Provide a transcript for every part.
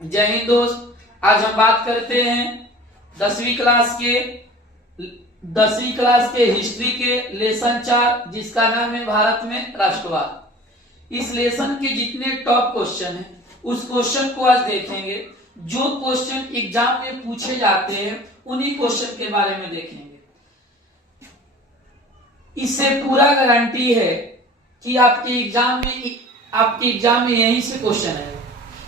जय हिंद दोस्त। आज हम बात करते हैं 10वीं क्लास के हिस्ट्री के लेसन 4, जिसका नाम है भारत में राष्ट्रवाद। इस लेसन के जितने टॉप क्वेश्चन हैं उस क्वेश्चन को आज देखेंगे। जो क्वेश्चन एग्जाम में पूछे जाते हैं उन्हीं क्वेश्चन के बारे में देखेंगे। इससे पूरा गारंटी है कि आपके एग्जाम में यहीं से क्वेश्चन है।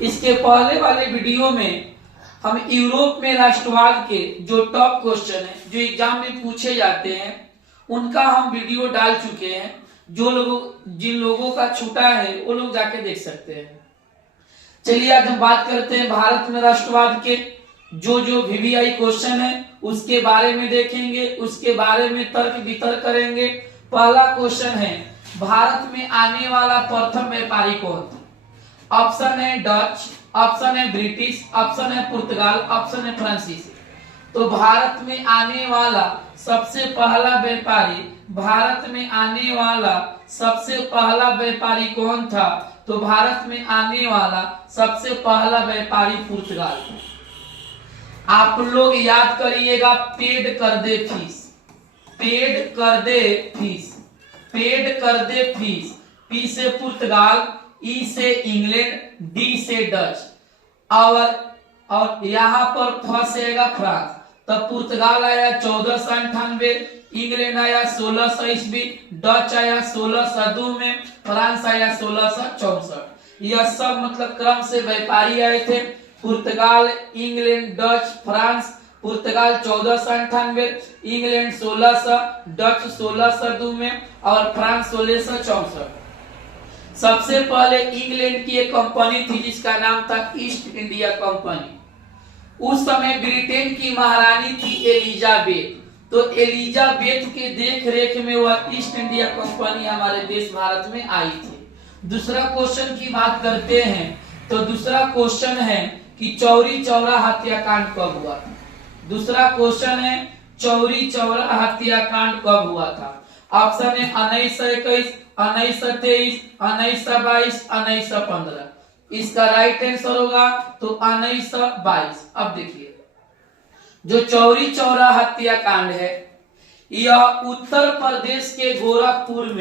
इसके पहले वाले वीडियो में हम यूरोप में राष्ट्रवाद के जो टॉप क्वेश्चन है जो एग्जाम में पूछे जाते हैं उनका हम वीडियो डाल चुके हैं। जिन लोगों का छूटा है वो लोग जाके देख सकते हैं। चलिए आज हम बात करते हैं भारत में राष्ट्रवाद के जो वीवीआई क्वेश्चन है उसके बारे में देखेंगे, उसके बारे में तर्क वितर्क करेंगे। पहला क्वेश्चन है, भारत में आने वाला प्रथम व्यापारी कौन था? ऑप्शन है डच, ऑप्शन है ब्रिटिश, ऑप्शन है पुर्तगाल, ऑप्शन है फ्रांसीसी। तो भारत में आने वाला सबसे पहला व्यापारी कौन था? तो भारत में आने वाला सबसे पहला व्यापारी पुर्तगाल था। आप लोग याद करिएगा, पेड कर दे फीस। पी से पुर्तगाल, ई से इंग्लैंड, डी से डच और यहाँ पर फंसेगा फ्रांस। तब पुर्तगाल आया 1498, इंग्लैंड आया 1600 ईस्वी, डच आया 1602 में, फ्रांस आया 1664। यह सब मतलब क्रम से व्यापारी आए थे। पुर्तगाल, इंग्लैंड, डच, फ्रांस। पुर्तगाल 1498, इंग्लैंड 1600, डच 1602 में और फ्रांस 1664। सबसे पहले इंग्लैंड की एक कंपनी थी जिसका नाम था ईस्ट इंडिया कंपनी। उस समय ब्रिटेन की महारानी थी एलिजाबेथ। तो एलिजाबेथ के देख रेख में वह ईस्ट इंडिया कंपनी हमारे देश भारत में आई थी। दूसरा क्वेश्चन की बात करते हैं तो दूसरा क्वेश्चन है कि चौरी चौरा हत्याकांड कब हुआ था? दूसरा क्वेश्चन है चौरी चौरा हत्याकांड कब हुआ था? ऑप्शन है 1921, 1923, 1922, 1915। इसका राइट आंसर होगा तो 1922। अब देखिए, जो चौरी चौरा हत्याकांड है यह उत्तर प्रदेश के गोरखपुर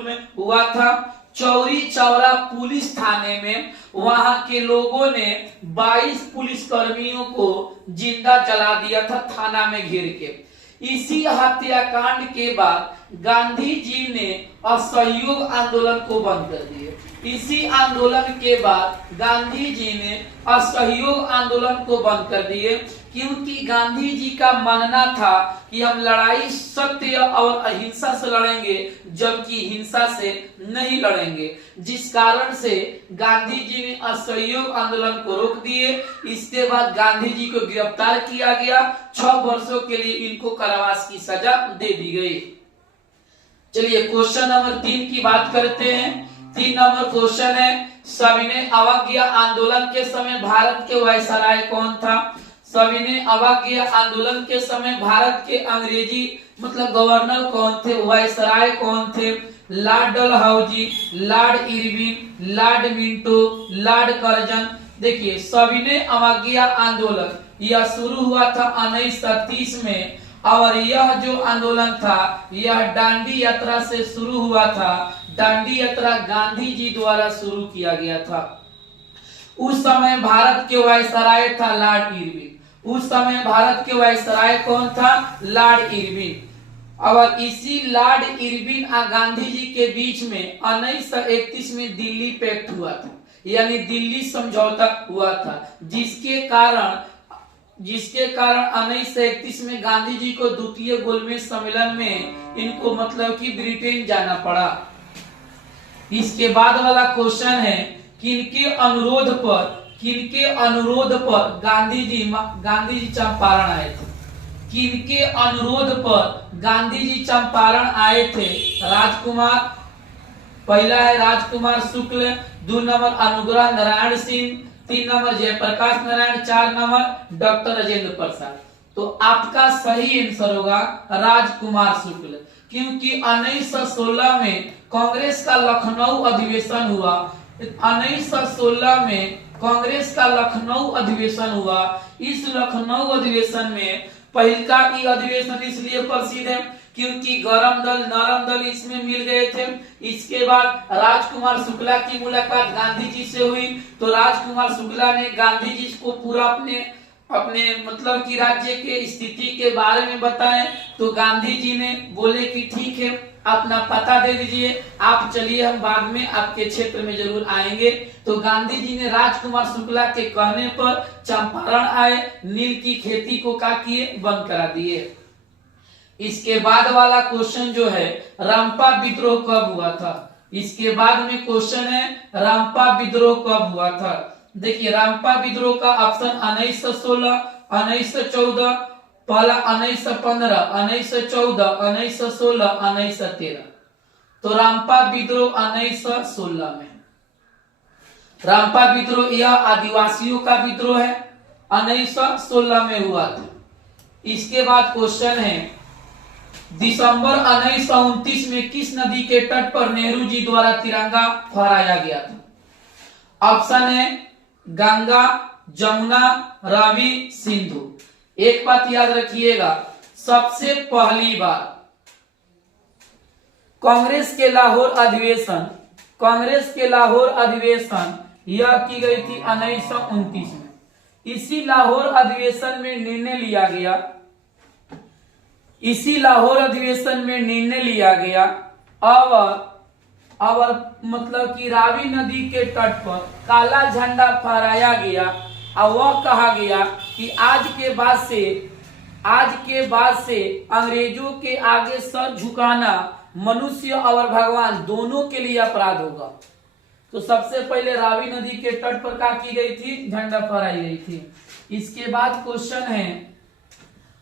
में हुआ था। चौरी चौरा पुलिस थाने में वहां के लोगों ने 22 पुलिस कर्मियों को जिंदा जला दिया था थाना में घेर के। इसी हत्याकांड के बाद गांधी जी ने असहयोग आंदोलन को बंद कर दिया। इसी आंदोलन के बाद गांधी जी ने असहयोग आंदोलन को बंद कर दिए, क्योंकि गांधी जी का मानना था कि हम लड़ाई सत्य और अहिंसा से लड़ेंगे, जबकि हिंसा से नहीं लड़ेंगे। जिस कारण से गांधी जी ने असहयोग आंदोलन को रोक दिए। इसके बाद गांधी जी को गिरफ्तार किया गया। 6 वर्षों के लिए इनको कारावास की सजा दे दी गई। चलिए क्वेश्चन नंबर 3 की बात करते हैं। 3 नंबर क्वेश्चन है, सविनय अवज्ञा आंदोलन के समय भारत के वायसराय कौन था? सविनय अवज्ञा आंदोलन के समय भारत के अंग्रेजी मतलब गवर्नर कौन थे, वायसराय कौन थे? Lord Dalhousie, Lord Irwin, Lord Minto, Lord Curzon. देखिए, सविनय अवज्ञा आंदोलन यह शुरू हुआ था 1930 में और यह जो आंदोलन था यह डांडी यात्रा से शुरू हुआ था। डांडी यात्रा गांधी जी द्वारा शुरू किया गया था। उस समय भारत के वायसराय था लॉर्ड इरविन। कौन था? Lord Irwin. और इसी लॉर्ड इरविन और गांधी जी के बीच में 1931 में दिल्ली पैक्ट हुआ था, यानी दिल्ली समझौता हुआ था, जिसके कारण 1931 में गांधी जी को द्वितीय गोलमेज सम्मेलन में इनको मतलब कि ब्रिटेन जाना पड़ा। इसके बाद वाला क्वेश्चन है, किनके अनुरोध पर गांधी जी चंपारण आए थे? किनके अनुरोध पर गांधी जी चंपारण आए थे? राजकुमार, पहला है राजकुमार शुक्ल, 2 number Anugrah Narayan Singh, 3 number Jayaprakash Narayan, 4 number doctor Rajendra Prasad. तो आपका सही आंसर होगा राजकुमार शुक्ल। क्योंकि 1916 में कांग्रेस का लखनऊ अधिवेशन हुआ। 1916 में कांग्रेस का लखनऊ अधिवेशन हुआ। इस लखनऊ अधिवेशन में पहला ई अधिवेशन इसलिए प्रसिद्ध है क्योंकि गरम दल नरम दल इसमें मिल गए थे। इसके बाद राजकुमार शुक्ला की मुलाकात गांधी जी से हुई, तो राजकुमार शुक्ला ने गांधी जी को पूरा अपने मतलब कि राज्य के स्थिति के बारे में बताए, तो गांधी जी ने बोले कि ठीक है, अपना पता दे दीजिए, आप चलिए, हम बाद में आपके क्षेत्र में जरूर आएंगे। तो गांधी जी ने राजकुमार शुक्ला के कहने पर चंपारण आए, नील की खेती को क्या किए, बंद करा दिए। इसके बाद वाला क्वेश्चन जो है, रामपा विद्रोह कब हुआ था? इसके बाद में क्वेश्चन है, रामपा विद्रोह कब हुआ था? देखिए, रामपा विद्रोह का ऑप्शन 1916, 1914, पहला 1915, 1914, 1916, 1913। तो रामपा विद्रोह 1916 में। रामपा विद्रोह यह आदिवासियों का विद्रोह है, 1916 में हुआ था। इसके बाद क्वेश्चन है, दिसंबर 1929 में किस नदी के तट पर नेहरू जी द्वारा तिरंगा फहराया गया था? ऑप्शन है गंगा, जमुना, रावी, सिंधु। एक बात याद रखिएगा, सबसे पहली बार कांग्रेस के लाहौर अधिवेशन यह की गई थी 1929 में। इसी लाहौर अधिवेशन में निर्णय लिया गया और मतलब कि रावी नदी के तट पर काला झंडा फहराया गया और वह कहा गया कि आज के बाद से अंग्रेजों के आगे सर झुकाना मनुष्य और भगवान दोनों के लिए अपराध होगा। तो सबसे पहले रावी नदी के तट पर क्या की गई थी, झंडा फहराई गई थी। इसके बाद क्वेश्चन है,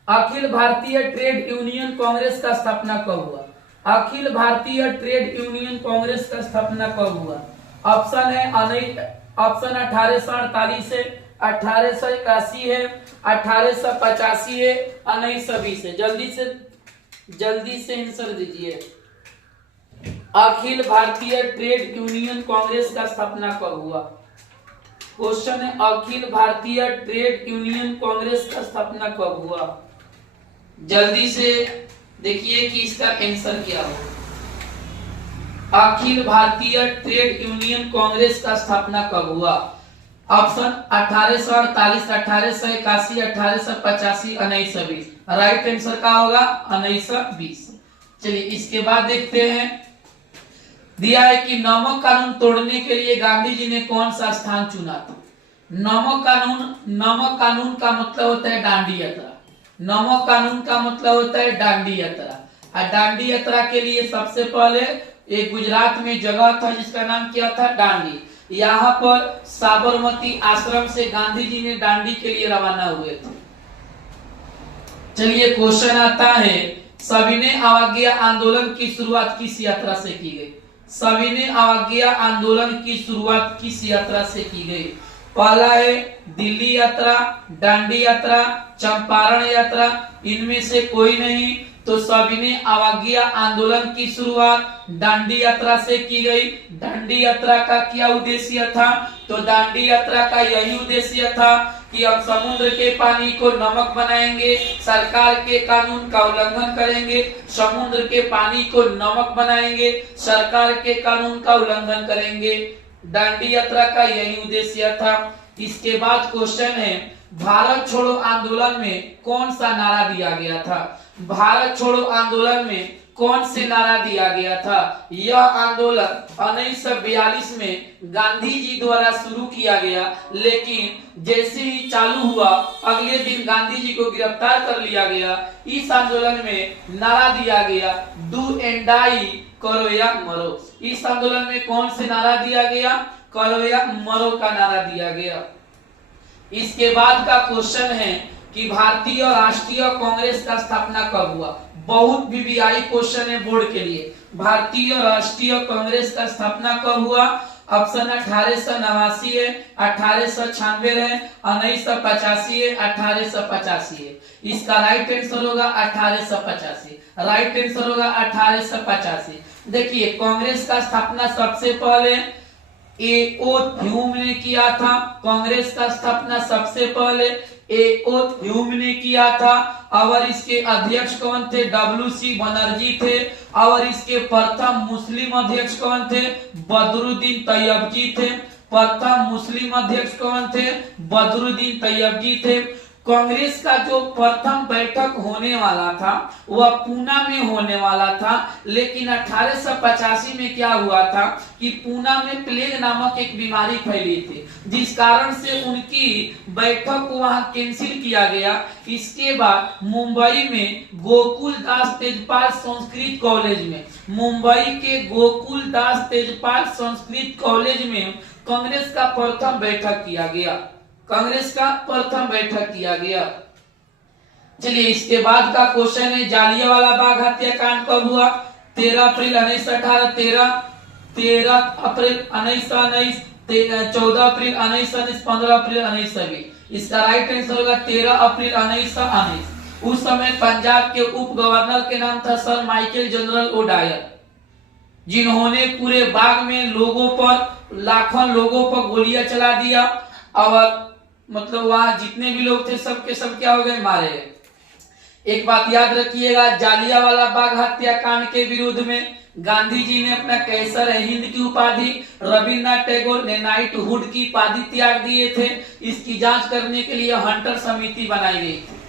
अखिल भारतीय ट्रेड यूनियन कांग्रेस का स्थापना कब हुआ? अखिल भारतीय ट्रेड यूनियन कांग्रेस का स्थापना कब हुआ? ऑप्शन है ऑप्शन 1848 है, 1881 है, 1885 है, 1920 है। जल्दी से आंसर दीजिए। अखिल भारतीय ट्रेड यूनियन कांग्रेस का स्थापना कब हुआ? क्वेश्चन है, अखिल भारतीय ट्रेड यूनियन कांग्रेस का स्थापना कब हुआ? जल्दी से देखिए कि इसका आंसर क्या होगा। अखिल भारतीय ट्रेड यूनियन कांग्रेस का स्थापना कब हुआ? ऑप्शन 1848, 1881, 1885, 1920। राइट आंसर क्या होगा? 1920। चलिए इसके बाद देखते हैं, दिया है कि नमक कानून तोड़ने के लिए गांधी जी ने कौन सा स्थान चुना था? नमक कानून का मतलब होता है दांडी यात्रा। नमक कानून का मतलब होता है दांडी यात्रा। और दांडी यात्रा के लिए सबसे पहले एक गुजरात में जगह था जिसका नाम क्या था, दांडी। यहाँ पर साबरमती आश्रम से गांधी जी ने दांडी के लिए रवाना हुए थे। चलिए क्वेश्चन आता है, सविनय अवज्ञा आंदोलन की शुरुआत किस यात्रा से की गई? सविनय अवज्ञा आंदोलन की शुरुआत किस यात्रा से की गई? पहला है दिल्ली यात्रा, दांडी यात्रा, चंपारण यात्रा, इनमें से कोई नहीं। तो सविनय अवज्ञा आंदोलन की शुरुआत दांडी यात्रा से की गई। दांडी यात्रा का क्या उद्देश्य था? तो दांडी यात्रा का यही उद्देश्य था कि अब समुद्र के पानी को नमक बनाएंगे, सरकार के कानून का उल्लंघन करेंगे, समुद्र के पानी को नमक बनाएंगे, सरकार के कानून का उल्लंघन करेंगे। दांडी यात्रा का यही उद्देश्य था। इसके बाद क्वेश्चन है, भारत छोड़ो आंदोलन में कौन सा नारा दिया गया था? भारत छोड़ो आंदोलन में कौन से नारा दिया गया था? यह आंदोलन 1942 में गांधी जी द्वारा शुरू किया गया, लेकिन जैसे ही चालू हुआ अगले दिन गांधी जी को गिरफ्तार कर लिया गया। इस आंदोलन में नारा दिया गया, डू एंड डाई, करो या मरो। इस आंदोलन में कौन से नारा दिया गया? करो या मरो का नारा दिया गया। इसके बाद का क्वेश्चन है कि भारतीय राष्ट्रीय कांग्रेस का स्थापना कब हुआ? बहुत वीवीआई क्वेश्चन है बोर्ड के लिए। भारतीय राष्ट्रीय कांग्रेस का स्थापना कब हुआ? ऑप्शन 1889 है, 1896 है, 1985 है, 1885 है। इसका राइट आंसर होगा 1885। राइट आंसर होगा 1885। देखिए कांग्रेस का स्थापना सबसे पहले ए.ओ. ह्यूम ने किया था। कांग्रेस का स्थापना सबसे पहले ए.ओ. ह्यूम ने किया था और इसके अध्यक्ष कौन थे? डब्ल्यू.सी. बनर्जी थे। और इसके प्रथम मुस्लिम अध्यक्ष कौन थे? बदरुद्दीन तैयबजी थे। प्रथम मुस्लिम अध्यक्ष कौन थे? बदरुद्दीन तैयबजी थे। कांग्रेस का जो प्रथम बैठक होने वाला था वह पूना में होने वाला था, लेकिन 1885 में क्या हुआ था कि पूना में प्लेग नामक एक बीमारी फैली थी, जिस कारण से उनकी बैठक को वहां कैंसिल किया गया। इसके बाद मुंबई में गोकुल दास तेजपाल संस्कृत कॉलेज में, मुंबई के गोकुल दास तेजपाल संस्कृत कॉलेज में कांग्रेस का प्रथम बैठक किया गया। कांग्रेस का प्रथम बैठक किया गया। चलिए इसके बाद का क्वेश्चन है जालियांवाला बाग हत्याकांड कब हुआ? 13 अप्रैल 1918, 13 अप्रैल 1919, 14 अप्रैल 1919, 15 अप्रैल 1920। इसका राइट आंसर होगा 13 अप्रैल 1919। उस समय पंजाब के उप गवर्नर के नाम था सर माइकल जनरल ओडायर, जिन्होंने पूरे बाग में लोगों पर, लाखों लोगों पर गोलियां चला दिया और मतलब वहां जितने भी लोग थे सबके सब क्या हो गए? मारे गए। एक बात याद रखिएगा, जालियांवाला बाग हत्याकांड के विरुद्ध में गांधी जी ने अपना कैसर हिंद की उपाधि, रविन्द्रनाथ टैगोर ने नाइटहुड की उपाधि त्याग दिए थे। इसकी जांच करने के लिए हंटर समिति बनाई गई थी।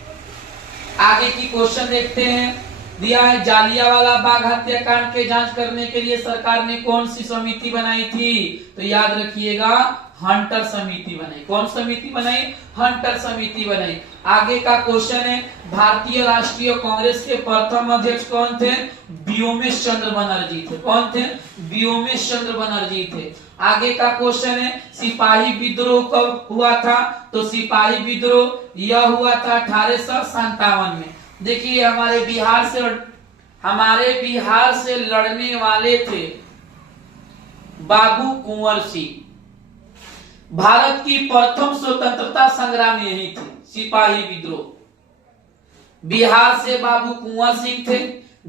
आगे की क्वेश्चन देखते हैं। दिया है जालियांवाला बाग हत्याकांड के जांच करने के लिए सरकार ने कौन सी समिति बनाई थी? तो याद रखिएगा हंटर समिति बनाई। कौन समिति बनाई? हंटर समिति बनाई। आगे का क्वेश्चन है भारतीय राष्ट्रीय कांग्रेस के प्रथम अध्यक्ष कौन थे? व्योमेश चंद्र बनर्जी थे। कौन थे? व्योमेश चंद्र बनर्जी थे। आगे का क्वेश्चन है सिपाही विद्रोह कब हुआ था? तो सिपाही विद्रोह यह हुआ था 1857 में। देखिए हमारे बिहार से लड़ने वाले थे बाबू कुंवर सिंह। भारत की प्रथम स्वतंत्रता संग्राम यही थे, सिपाही विद्रोह। बिहार से बाबू कुंवर सिंह थे,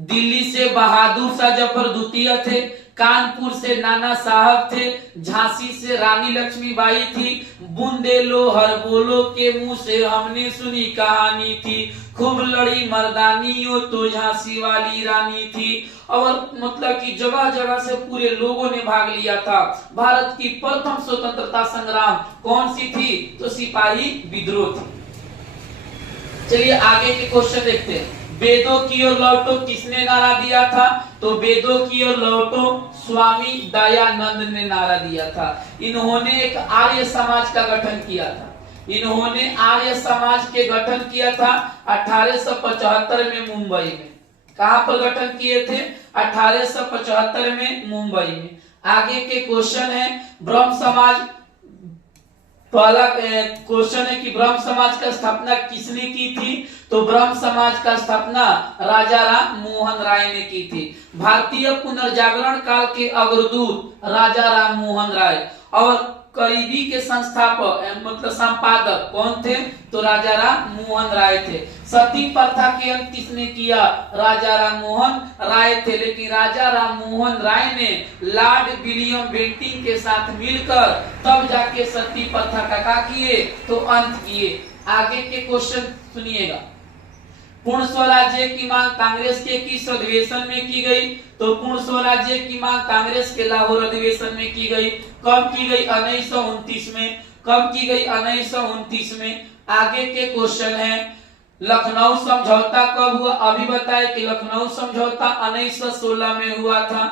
दिल्ली से बहादुर शाह जफर द्वितीय थे, कानपुर से नाना साहब थे, झांसी से रानी लक्ष्मीबाई थी, बुंदेलो हरबोलो के मुंह से हमने सुनी कहानी थी, खूब लड़ी मर्दानियों तो झांसी वाली रानी थी। और मतलब कि जगह जगह से पूरे लोगों ने भाग लिया था। भारत की प्रथम स्वतंत्रता संग्राम कौन सी थी? तो सिपाही विद्रोह थी। चलिए आगे के क्वेश्चन देखते हैं। वेदों की ओर लौटो किसने नारा दिया था? तो वेदों की ओर लौटो स्वामी दयानंद ने नारा दिया था। इन्होंने एक आर्य समाज का गठन किया था। इन्होंने आर्य समाज के गठन किया था 1875 में मुंबई में। कहां पर गठन किए थे? 1875 में मुंबई में। आगे के क्वेश्चन है ब्रह्म समाज। पहला क्वेश्चन है कि ब्रह्म समाज का स्थापना किसने की थी? तो ब्रह्म समाज का स्थापना राजा राम मोहन राय ने की थी। भारतीय पुनर्जागरण काल के अग्रदूत राजा राम मोहन राय और करीबी के संस्थापक मतलब संपादक कौन थे? तो राजा राम मोहन राय थे। सती प्रथा के अंत किसने किया? राजा राम मोहन राय थे। लेकिन राजा राम मोहन राय ने लॉर्ड विलियम बेंटिंक के साथ मिलकर तब जाके सती प्रथा का क्या किए? तो अंत किए। आगे के क्वेश्चन सुनिएगा। पूर्ण स्वराज्य की मांग कांग्रेस के किस अधिवेशन में की गई? तो पूर्ण स्वराज्य की मांग कांग्रेस के लाहौर अधिवेशन में की गई। कब की गई? 1929 में। कब की गई? 1929 में। आगे के क्वेश्चन है लखनऊ समझौता कब हुआ? अभी बताए कि लखनऊ समझौता 1916 में हुआ था।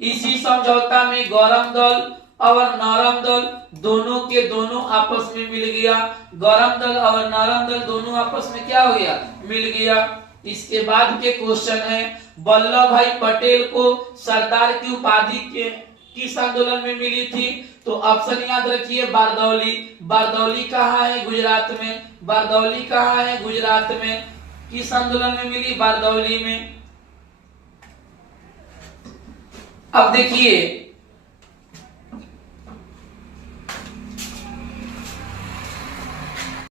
इसी समझौता में गरम दल और नरम दल दोनों के दोनों आपस में मिल गया। गरम दल और नरम दल दोनों आपस में क्या हो गया? मिल गया। इसके बाद के क्वेश्चन है वल्लभ भाई पटेल को सरदार की उपाधि किस आंदोलन में मिली थी? तो ऑप्शन याद रखिए बारदौली। बारदौली कहाँ है? गुजरात में। बारदौली कहाँ है? गुजरात में। किस आंदोलन में मिली? बारदौली में। अब देखिए